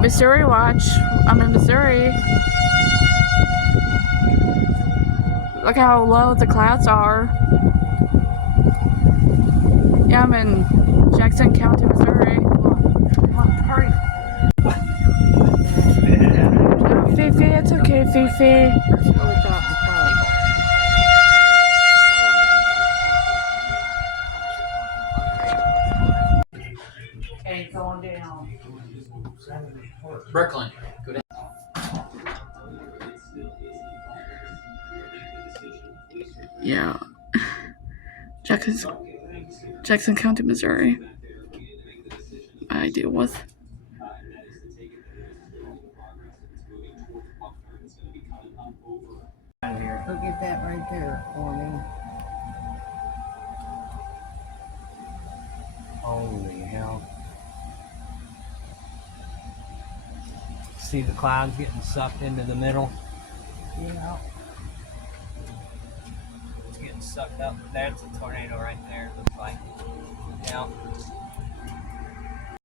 Missouri watch. I'm in Missouri. Look how low the clouds are. Yeah, I'm in Jackson County, Missouri. Come on, hurry. No, Fifi, it's okay, Fifi. Okay, going down. Brooklyn. Go down. Yeah. Jackson County, Missouri. I deal with. Go get that right there for me. Holy hell. See the clouds getting sucked into the middle? Yeah. It's getting sucked up. That's a tornado right there, it looks like. Yeah.